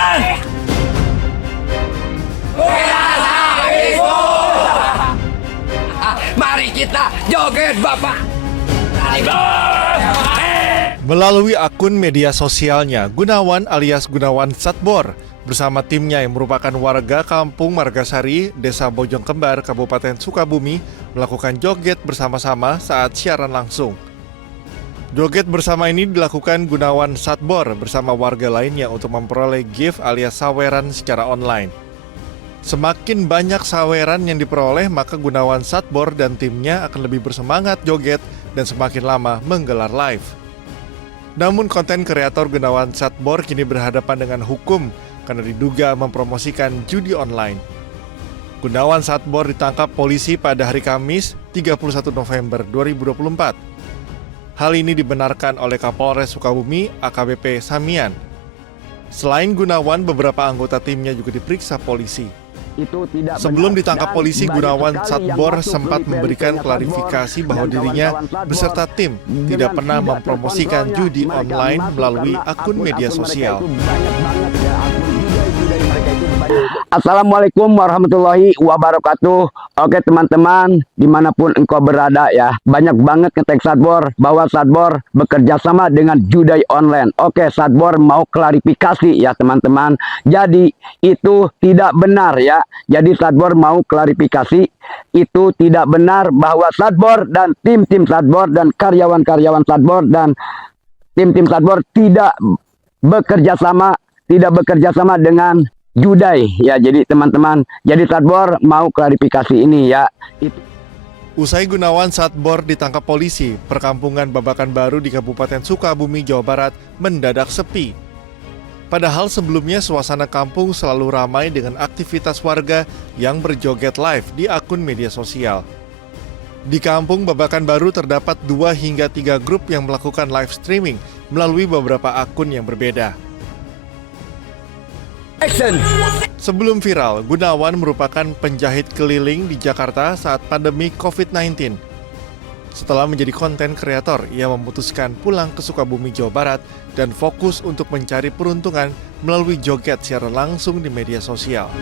dan mari kita joget Bapak. Melalui akun media sosialnya, Gunawan alias Gunawan Satbor bersama timnya yang merupakan warga kampung Margasari, Desa Bojong Kembar, Kabupaten Sukabumi melakukan joget bersama-sama saat siaran langsung. Joget bersama ini dilakukan Gunawan Satbor bersama warga lainnya untuk memperoleh gift alias saweran secara online. Semakin banyak saweran yang diperoleh, maka Gunawan Satbor dan timnya akan lebih bersemangat joget dan semakin lama menggelar live. Namun konten kreator Gunawan Satbor kini berhadapan dengan hukum karena diduga mempromosikan judi online. Gunawan Satbor ditangkap polisi pada hari Kamis 31 November 2024. Hal ini dibenarkan oleh Kapolres Sukabumi AKBP Samian. Selain Gunawan, beberapa anggota timnya juga diperiksa polisi. Sebelum ditangkap polisi, Gunawan Satbor sempat memberikan klarifikasi bahwa dirinya beserta tim tidak pernah mempromosikan judi online melalui akun media sosial. Assalamualaikum warahmatullahi wabarakatuh. Oke teman-teman, dimanapun engkau berada ya, banyak banget ngetek Satbor bahwa Satbor bekerja sama dengan judi online. Oke, Satbor mau klarifikasi ya teman-teman. Jadi itu tidak benar ya. Jadi Satbor mau klarifikasi, itu tidak benar bahwa Satbor dan tim-tim Satbor dan karyawan-karyawan Satbor dan tim-tim Satbor tidak bekerja sama dengan judai ya. Jadi teman-teman, jadi Satbor mau klarifikasi ini ya. Usai Gunawan Satbor ditangkap polisi, perkampungan Babakan Baru di Kabupaten Sukabumi, Jawa Barat mendadak sepi. Padahal sebelumnya suasana kampung selalu ramai dengan aktivitas warga yang berjoget live di akun media sosial. Di kampung Babakan Baru terdapat 2 hingga 3 grup yang melakukan live streaming melalui beberapa akun yang berbeda. Sebelum viral, Gunawan merupakan penjahit keliling di Jakarta saat pandemi COVID-19. Setelah menjadi konten kreator, ia memutuskan pulang ke Sukabumi, Jawa Barat dan fokus untuk mencari peruntungan melalui joget secara langsung di media sosial.